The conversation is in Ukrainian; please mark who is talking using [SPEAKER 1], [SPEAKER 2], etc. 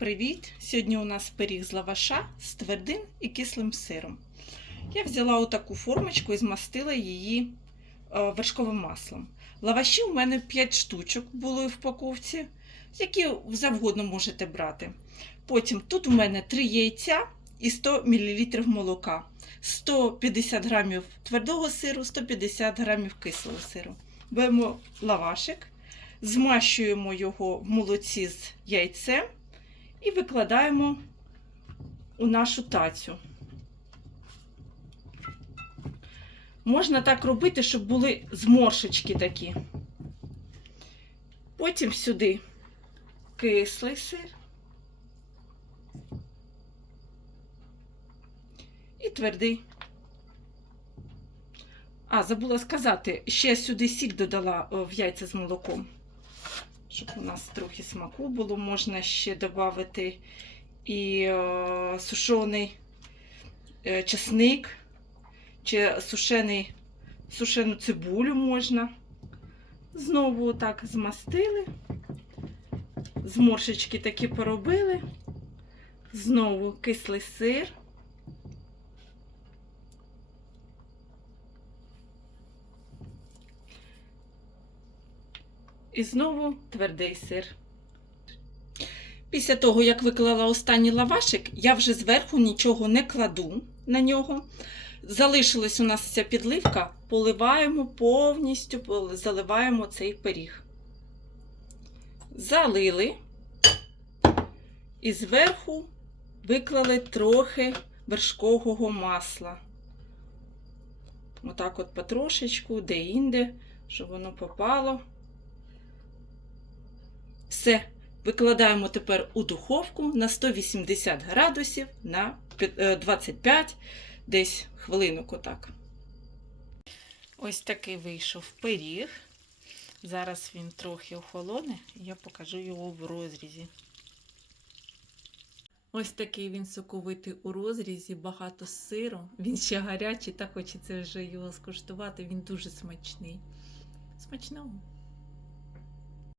[SPEAKER 1] Привіт! Сьогодні у нас пиріг з лаваша з твердим і кислим сиром. Я взяла отаку формочку і змастила її е, вершковим маслом. Лаваші у мене 5 штучок були в упаковці, які завгодно можете брати. Потім тут у мене 3 яйця і 100 мл молока, 150 г твердого сиру, 150 г кислого сиру. Беремо лавашик, змащуємо його в молоці з яйцем і викладаємо у нашу тацю. Можна так робити, щоб були зморшечки такі. Потім сюди кислий сир і твердий. А, забула сказати, ще сюди сіль додала в яйця з молоком щоб у нас трохи смаку було, можна ще додати і е, сушений е, чесник, чи сушений, сушену цибулю можна. Знову так змастили, зморшечки такі поробили, знову кислий сир. І знову твердий сир. Після того, як виклала останній лавашик, я вже зверху нічого не кладу на нього. Залишилась у нас ця підливка, поливаємо повністю, заливаємо цей пиріг. Залили і зверху виклали трохи вершкового масла. Отак от потрошечку, де-інде, щоб воно попало. Все, викладаємо тепер у духовку на 180 градусів на е, 25 десь хвилинок отак. Ось такий вийшов пиріг. Зараз він трохи охолоне, я покажу його в розрізі. Ось такий він соковитий у розрізі, багато сиру. Він ще гарячий, так хочеться вже його скуштувати. Він дуже смачний. Смачного!